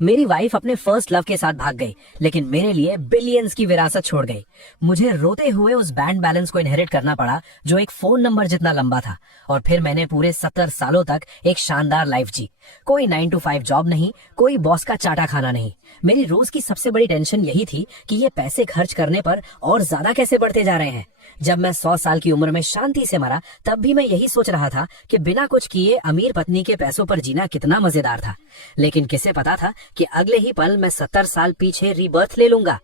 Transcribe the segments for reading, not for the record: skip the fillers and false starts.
मेरी वाइफ अपने first love के साथ भाग गई, लेकिन मेरे लिए बिलियंस की विरासत छोड़ गई। मुझे रोते हुए उस बैंक बैलेंस को इनहेरिट करना पड़ा जो एक फोन नंबर जितना लंबा था। और फिर मैंने पूरे 70 सालों तक एक शानदार लाइफ जी। कोई 9 to 5 जॉब नहीं, कोई बॉस का चाटा खाना नहीं। मेरी रोज की सबसे बड़ी टेंशन यही थी कि ये पैसे खर्च करने पर और ज्यादा कैसे बढ़ते जा रहे हैं। जब मैं 100 साल की उम्र में शांति से मरा, तब भी मैं यही सोच रहा था कि बिना कुछ किए अमीर पत्नी के पैसों पर जीना कितना मजेदार था। लेकिन किसे पता था कि अगले ही पल मैं 70 साल पीछे रीबर्थ ले लूंगा।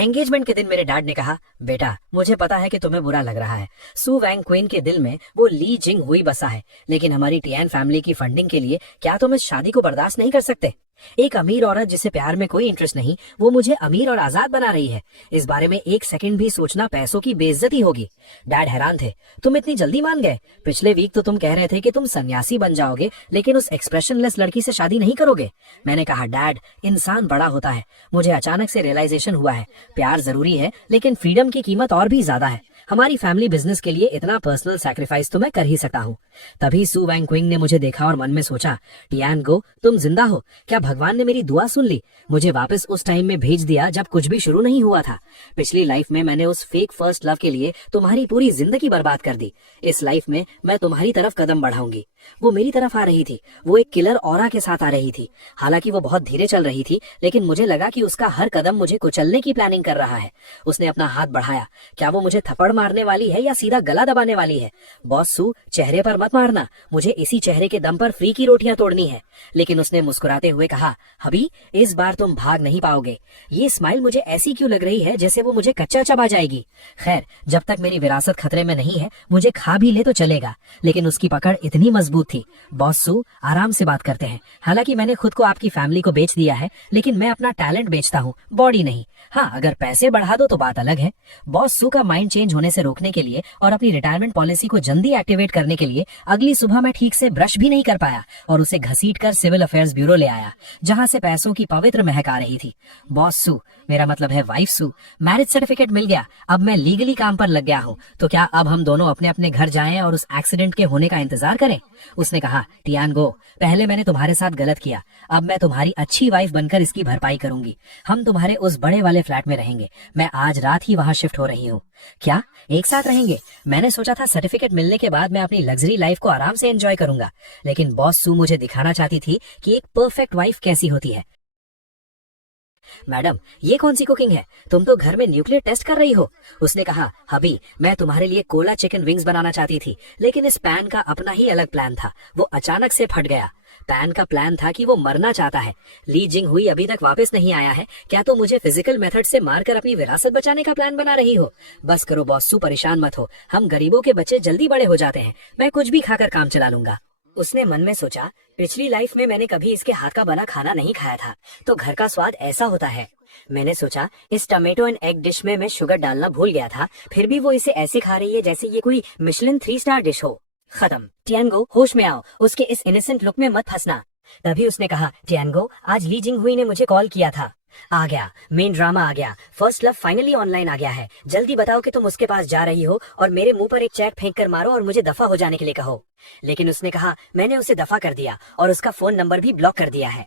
एंगेजमेंट के दिन मेरे डैड ने कहा, बेटा मुझे पता है कि तुम्हें बुरा लग रहा है। सू वैंग क्वीन के दिल में वो ली जिंग हुई बसा है, लेकिन हमारी टियान फैमिली की फंडिंग के लिए क्या तुम इस शादी को बर्दाश्त नहीं कर सकते? एक अमीर औरत जिसे प्यार में कोई इंटरेस्ट नहीं, वो मुझे अमीर और आजाद बना रही है। इस बारे में एक सेकंड भी सोचना पैसों की बेइज्जती होगी। डैड हैरान थे, तुम इतनी जल्दी मान गए? पिछले वीक तो तुम कह रहे थे कि तुम सन्यासी बन जाओगे, लेकिन उस एक्सप्रेशनलेस लड़की से शादी नहीं करोगे। मैंने कहा, डैड इंसान बड़ा होता है। मुझे अचानक से रियलाइजेशन हुआ है, प्यार जरूरी है लेकिन फ्रीडम की कीमत और भी ज्यादा है। हमारी फैमिली बिजनेस के लिए इतना पर्सनल सैक्रिफाइस तो मैं कर ही सकता हूँ। तभी सू वैंग क्विंग ने मुझे देखा और मन में सोचा, टियान गो तुम जिंदा हो। क्या भगवान ने मेरी दुआ सुन ली? मुझे वापस उस टाइम में भेज दिया जब कुछ भी शुरू नहीं हुआ था। पिछली लाइफ में मैंने उस फेक फर्स्ट लव के लिए तुम्हारी पूरी जिंदगी बर्बाद कर दी। इस लाइफ में मैं तुम्हारी तरफ कदम बढ़ाऊंगी। वो मेरी तरफ आ रही थी, वो एक किलर ऑरा के साथ आ रही थी। हालांकि वो बहुत धीरे चल रही थी, लेकिन मुझे लगा कि उसका हर कदम मुझे कुचलने की प्लानिंग कर रहा है। उसने अपना हाथ बढ़ाया। क्या वो मुझे थप्पड़ मारने वाली है या सीधा गला दबाने वाली है? बॉस सू, चेहरे पर मत मारना, मुझे इसी चेहरे के दम पर फ्री की रोटियां तोड़नी है। लेकिन उसने मुस्कुराते हुए कहा, हबी इस बार तुम भाग नहीं पाओगे। ये स्माइल मुझे ऐसी क्यों लग रही है जैसे वो मुझे कच्चा चबा जाएगी। खैर, जब तक मेरी विरासत खतरे में नहीं है, मुझे खा भी ले तो चलेगा। लेकिन उसकी पकड़ इतनी मजबूत थी। बॉस सू, आराम से बात करते हैं। हालांकि मैंने खुद को आपकी फैमिली को बेच दिया है, लेकिन मैं अपना टैलेंट बेचता हूँ, बॉडी नहीं। हाँ, अगर पैसे बढ़ा दो तो बात अलग है। बॉस सू का माइंड चेंज होने से रोकने के लिए और अपनी रिटायरमेंट पॉलिसी को जल्दी एक्टिवेट करने के लिए अगली सुबह मैं ठीक से ब्रश भी नहीं कर पाया और उसे घसीटकर सिविल अफेयर्स ब्यूरो ले आया, जहां से पैसों की पवित्र महक आ रही थी। बॉस सू, मेरा मतलब है वाइफ सू, मैरिज सर्टिफिकेट मिल गया। अब मैं लीगली काम पर लग गया हूँ। तो क्या अब हम दोनों अपने अपने घर जाएं और उस एक्सीडेंट के होने का इंतजार करें? उसने कहा, टियान गो, पहले मैंने तुम्हारे साथ गलत किया, अब मैं तुम्हारी अच्छी वाइफ बनकर इसकी भरपाई करूंगी। हम तुम्हारे उस बड़े वाले फ्लैट में रहेंगे। मैं आज रात ही वहां शिफ्ट हो रही हूँ। क्या एक साथ रहेंगे? मैंने सोचा था सर्टिफिकेट मिलने के बाद मैं अपनी लग्जरी लाइफ को आराम से एंजॉय करूंगा, लेकिन बॉस सू मुझे दिखाना चाहती थी कि एक परफेक्ट वाइफ कैसी होती है। मैडम, ये कौन सी कुकिंग है? तुम तो घर में न्यूक्लियर टेस्ट कर रही हो। उसने कहा, हबी मैं तुम्हारे लिए कोला चिकन विंग्स बनाना चाहती थी, लेकिन इस पैन का अपना ही अलग प्लान था। वो अचानक से फट गया। पैन का प्लान था कि वो मरना चाहता है। ली जिंग हुई अभी तक वापस नहीं आया है। क्या तुम मुझे फिजिकल मेथड से मारकर अपनी विरासत बचाने का प्लान बना रही हो? बस करो बॉस सू, परेशान मत हो। हम गरीबों के बच्चे जल्दी बड़े हो जाते हैं। मैं कुछ भी खाकर काम चला लूंगा। उसने मन में सोचा, पिछली लाइफ में मैंने कभी इसके हाथ का बना खाना नहीं खाया था, तो घर का स्वाद ऐसा होता है। मैंने सोचा, इस टमेटो एंड एग डिश में मैं शुगर डालना भूल गया था, फिर भी वो इसे ऐसे खा रही है जैसे ये कोई मिशेलिन 3 स्टार डिश हो। खत्म। टियानगो, होश में आओ, उसके इस इनोसेंट लुक में मत फंसना। तभी उसने कहा, टियानगो, आज ली जिंग हुई ने मुझे कॉल किया था। आ गया, मेन ड्रामा आ गया। फर्स्ट लव फाइनली ऑनलाइन आ गया है। जल्दी बताओ कि तुम उसके पास जा रही हो और मेरे मुंह पर एक चैट फेंक कर मारो और मुझे दफा हो जाने के लिए कहो। लेकिन उसने कहा, मैंने उसे दफा कर दिया और उसका फोन नंबर भी ब्लॉक कर दिया है।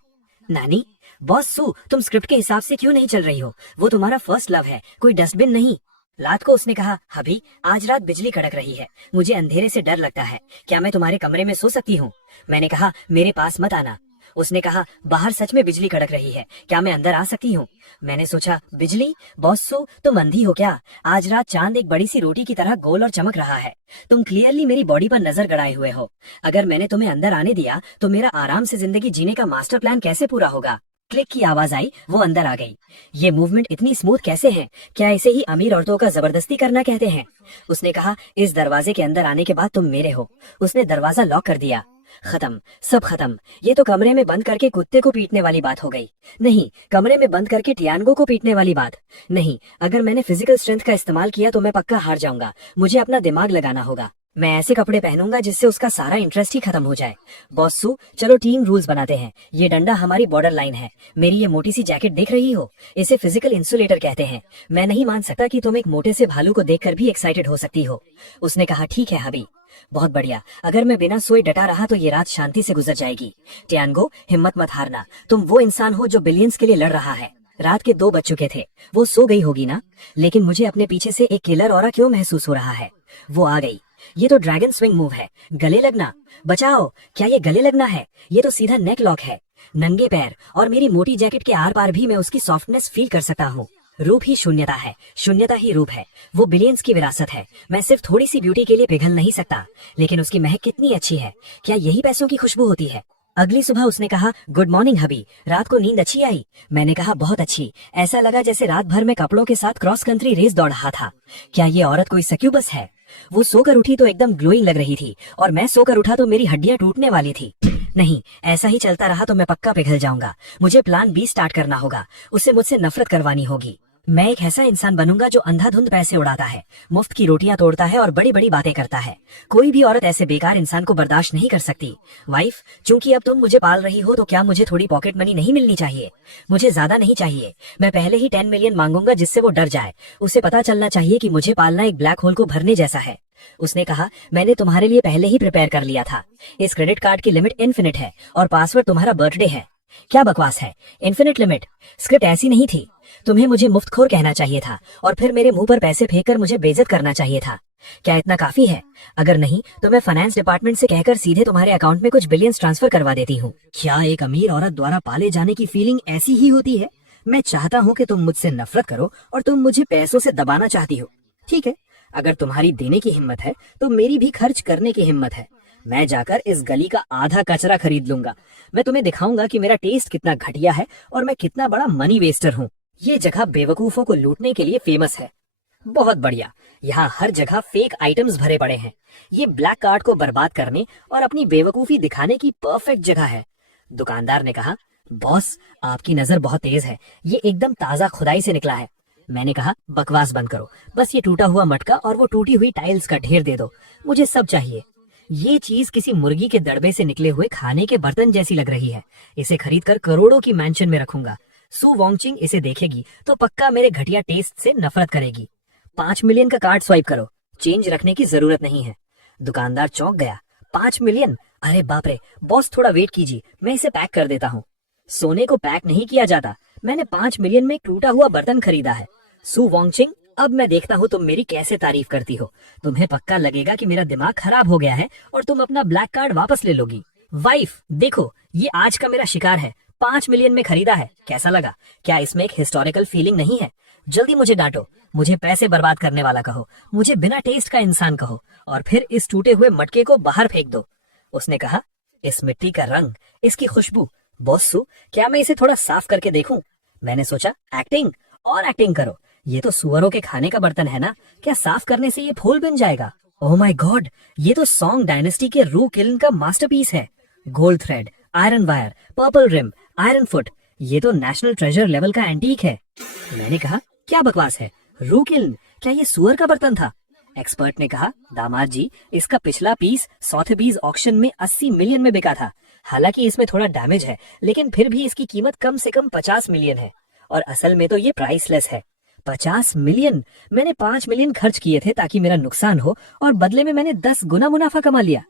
नानी, बॉस सू, तुम स्क्रिप्ट के हिसाब से क्यों नहीं चल रही हो? वो तुम्हारा फर्स्ट लव है, कोई डस्टबिन नहीं। रात को उसने कहा, हबी आज रात बिजली कड़क रही है, मुझे अंधेरे से डर लगता है। क्या मैं तुम्हारे कमरे में सो सकती हूँ? मैंने कहा, मेरे पास मत आना। उसने कहा, बाहर सच में बिजली कड़क रही है, क्या मैं अंदर आ सकती हूँ? मैंने सोचा, बिजली? बॉस सू, तुम अंधी हो क्या? आज रात चांद एक बड़ी सी रोटी की तरह गोल और चमक रहा है। तुम क्लियरली मेरी बॉडी पर नजर गड़ाए हुए हो। अगर मैंने तुम्हें अंदर आने दिया तो मेरा आराम से जिंदगी जीने का मास्टर प्लान कैसे पूरा होगा? क्लिक की आवाज आई, वो अंदर आ गई। ये मूवमेंट इतनी स्मूथ कैसे है? क्या इसे ही अमीर औरतों का जबरदस्ती करना कहते हैं? उसने कहा, इस दरवाजे के अंदर आने के बाद तुम मेरे हो। उसने दरवाजा लॉक कर दिया। खत्म, सब खत्म। ये तो कमरे में बंद करके कुत्ते को पीटने वाली बात हो गई। नहीं, कमरे में बंद करके टियानगो को पीटने वाली बात नहीं। अगर मैंने फिजिकल स्ट्रेंथ का इस्तेमाल किया तो मैं पक्का हार जाऊंगा। मुझे अपना दिमाग लगाना होगा। मैं ऐसे कपड़े पहनूंगा जिससे उसका सारा इंटरेस्ट ही खत्म हो जाए। बॉस सू, चलो टीम रूल्स बनाते हैं। ये डंडा हमारी बॉर्डर लाइन है। मेरी ये मोटी सी जैकेट देख रही हो? इसे फिजिकल इंसुलेटर कहते हैं। मैं नहीं मान सकता कि तुम एक मोटे से भालू को देखकर भी एक्साइटेड हो सकती हो। उसने कहा, ठीक है हबी। बहुत बढ़िया, अगर मैं बिना सोए डटा रहा तो ये रात शांति से गुजर जाएगी। टियानगो, हिम्मत मत हारना, तुम वो इंसान हो जो बिलियंस के लिए लड़ रहा है। रात के 2 बज चुके थे, वो सो गई होगी ना, लेकिन मुझे अपने पीछे से एक किलर ऑरा क्यों महसूस हो रहा है। वो आ गई। ये तो ड्रैगन स्विंग मूव है, गले लगना। बचाओ, क्या ये गले लगना है? ये तो सीधा नेक लॉक है। नंगे पैर और मेरी मोटी जैकेट के आर पार भी मैं उसकी सॉफ्टनेस फील कर सकता हूँ। रूप ही शून्यता है, शून्यता ही रूप है। वो बिलियंस की विरासत है। मैं सिर्फ थोड़ी सी ब्यूटी के लिए पिघल नहीं सकता, लेकिन उसकी महक कितनी अच्छी है। क्या यही पैसों की खुशबू होती है? अगली सुबह उसने कहा, गुड मॉर्निंग हबी, रात को नींद अच्छी आई? मैंने कहा, बहुत अच्छी। ऐसा लगा जैसे रात भर में कपड़ों के साथ क्रॉस कंट्री रेस दौड़ रहा था। क्या ये औरत कोई सक्यूबस है? वो सोकर उठी तो एकदम ग्लोइंग लग रही थी, और मैं सोकर उठा तो मेरी हड्डियां टूटने वाली थी। नहीं, ऐसा ही चलता रहा तो मैं पक्का पिघल जाऊंगा। मुझे प्लान बी स्टार्ट करना होगा। उसे मुझसे नफरत करवानी होगी। मैं एक ऐसा इंसान बनूंगा जो अंधाधुंध पैसे उड़ाता है, मुफ्त की रोटियां तोड़ता है और बड़ी बड़ी बातें करता है। कोई भी औरत ऐसे बेकार इंसान को बर्दाश्त नहीं कर सकती। वाइफ, चूंकि अब तुम मुझे पाल रही हो तो क्या मुझे थोड़ी पॉकेट मनी नहीं मिलनी चाहिए? मुझे ज्यादा नहीं चाहिए, मैं पहले ही 10 मिलियन मांगूंगा जिससे वो डर जाए। उसे पता चलना चाहिए कि मुझे पालना एक ब्लैक होल को भरने जैसा है। उसने कहा, मैंने तुम्हारे लिए पहले ही प्रिपेयर कर लिया था। इस क्रेडिट कार्ड की लिमिट इन्फिनिट है और पासवर्ड तुम्हारा बर्थडे है। क्या बकवास है? Infinite limit? स्क्रिप्ट ऐसी नहीं थी। तुम्हें मुझे मुफ्तखोर कहना चाहिए था और फिर मेरे मुंह पर पैसे फेंककर मुझे बेइज्जत करना चाहिए था। क्या इतना काफी है? अगर नहीं तो मैं फाइनेंस डिपार्टमेंट से कहकर सीधे तुम्हारे अकाउंट में कुछ बिलियंस ट्रांसफर करवा देती हूँ। क्या एक अमीर औरत द्वारा पाले जाने की फीलिंग ऐसी ही होती है? मैं चाहता हूँ कि तुम मुझसे नफरत करो और तुम मुझे पैसों से दबाना चाहती हो। ठीक है, अगर तुम्हारी देने की हिम्मत है तो मेरी भी खर्च करने की हिम्मत है। मैं जाकर इस गली का आधा कचरा खरीद लूंगा। मैं तुम्हें दिखाऊंगा कि मेरा टेस्ट कितना घटिया है और मैं कितना बड़ा मनी वेस्टर हूँ। ये जगह बेवकूफों को लूटने के लिए फेमस है। बहुत बढ़िया, यहाँ हर जगह फेक आइटम्स भरे पड़े हैं। ये ब्लैक कार्ड को बर्बाद करने और अपनी बेवकूफी दिखाने की परफेक्ट जगह है। दुकानदार ने कहा, बॉस, आपकी नजर बहुत तेज है, ये एकदम ताजा खुदाई से निकला है। मैंने कहा, बकवास बंद करो, बस ये टूटा हुआ मटका और वो टूटी हुई टाइल्स का ढेर दे दो, मुझे सब चाहिए। ये चीज किसी मुर्गी के दड़बे से निकले हुए खाने के बर्तन जैसी लग रही है। इसे खरीदकर करोड़ों की मैंशन में रखूंगा। सू वॉन्गचिंग इसे देखेगी तो पक्का मेरे घटिया टेस्ट से नफरत करेगी। 5 मिलियन का कार्ड स्वाइप करो, चेंज रखने की जरूरत नहीं है। दुकानदार चौंक गया। 5 मिलियन? अरे बाप रे, बॉस थोड़ा वेट कीजिए, मैं इसे पैक कर देता हूँ। सोने को पैक नहीं किया जाता। मैंने 5 मिलियन में एक टूटा हुआ बर्तन खरीदा है। सू वॉन्गचिंग, अब मैं देखता हूँ तुम मेरी कैसे तारीफ करती हो। तुम्हें पक्का लगेगा कि मेरा दिमाग खराब हो गया है और तुम अपना ब्लैक कार्ड वापस ले लोगी। वाइफ, देखो, ये आज का मेरा शिकार है। 5 मिलियन में खरीदा है, कैसा लगा? क्या इसमें एक हिस्टोरिकल फीलिंग नहीं है? जल्दी मुझे डांटो, मुझे पैसे बर्बाद करने वाला कहो, मुझे बिना टेस्ट का इंसान कहो, और फिर इस टूटे हुए मटके को बाहर फेंक दो। उसने कहा, इस मिट्टी का रंग, इसकी खुशबू। बॉस सू, क्या मैं इसे थोड़ा साफ करके देखूं? मैंने सोचा, एक्टिंग और एक्टिंग करो। ये तो सुअरों के खाने का बर्तन है ना, क्या साफ करने से ये फूल बन जाएगा? ओह माय गॉड, ये तो सॉन्ग डायनेस्टी के रू किल्न का मास्टरपीस है। Gold thread, iron wire, purple rim, iron foot, ये तो नेशनल ट्रेजर लेवल का एंटीक है। मैंने कहा, क्या बकवास है? रू किल्न, क्या ये सुअर का बर्तन था? एक्सपर्ट ने कहा, दामाद जी, इसका पिछला पीस सॉथेबीज ऑक्शन में 80 मिलियन में बिका था। हालांकि इसमें थोड़ा डैमेज है, लेकिन फिर भी इसकी कीमत कम से कम 50 मिलियन है। और असल में तो ये प्राइसलेस है। 50 मिलियन? मैंने 5 मिलियन खर्च किए थे ताकि मेरा नुकसान हो, और बदले में मैंने 10 गुना मुनाफा कमा लिया।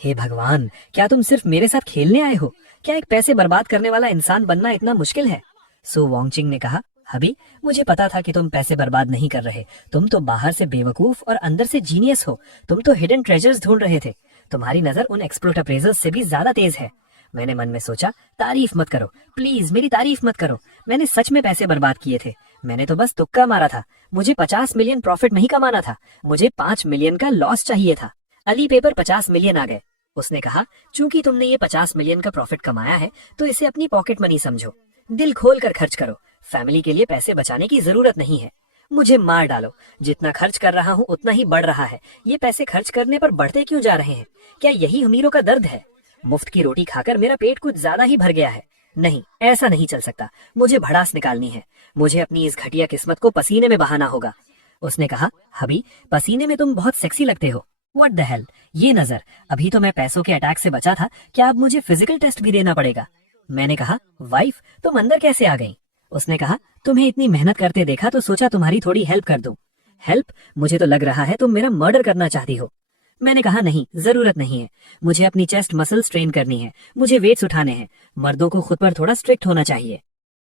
हे भगवान, क्या तुम सिर्फ मेरे साथ खेलने आए हो? क्या एक पैसे बर्बाद करने वाला इंसान बनना इतना मुश्किल है? सो वॉन्गचिंग ने कहा, हबी, मुझे पता था कि तुम पैसे बर्बाद नहीं कर रहे। तुम तो बाहर से बेवकूफ और अंदर से जीनियस हो। तुम तो हिडन ट्रेजर्स ढूंढ रहे थे। तुम्हारी नजर उन एक्सप्लोट अप्रेजर्स से भी ज्यादा तेज है। मैंने मन में सोचा, तारीफ मत करो प्लीज, मेरी तारीफ मत करो। मैंने सच में पैसे बर्बाद किए थे। मैंने तो बस तुक्का मारा था। मुझे 50 मिलियन प्रॉफिट नहीं कमाना था, मुझे 5 मिलियन का लॉस चाहिए था। अली पेपर 50 मिलियन आ गए। उसने कहा, चूंकि तुमने ये 50 मिलियन का प्रॉफिट कमाया है तो इसे अपनी पॉकेट मनी समझो। दिल खोल कर खर्च करो। फैमिली के लिए पैसे बचाने की जरूरत नहीं है। मुझे मार डालो, जितना खर्च कर रहा हूँ उतना ही बढ़ रहा है। ये पैसे खर्च करने पर बढ़ते क्यों जा रहे हैं? क्या यही अमीरों का दर्द है? मुफ्त की रोटी खाकर मेरा पेट कुछ ज्यादा ही भर गया है। नहीं, ऐसा नहीं चल सकता। मुझे भड़ास निकालनी है। मुझे अपनी इस घटिया किस्मत को पसीने में बहाना होगा। उसने कहा, हबी, पसीने में तुम बहुत सेक्सी लगते हो। व्हाट द हेल, ये नजर, अभी तो मैं पैसों के अटैक से बचा था, क्या अब मुझे फिजिकल टेस्ट भी देना पड़ेगा? मैंने कहा, वाइफ, तुम अंदर कैसे आ गई? उसने कहा, तुम्हें इतनी मेहनत करते देखा तो सोचा तुम्हारी थोड़ी हेल्प कर दूं। हेल्प? मुझे तो लग रहा है तुम मेरा मर्डर करना चाहती हो। मैंने कहा नहीं, जरूरत नहीं है। मुझे अपनी चेस्ट मसल्स ट्रेन करनी है, मुझे वेट्स उठाने हैं। मर्दों को खुद पर थोड़ा स्ट्रिक्ट होना चाहिए।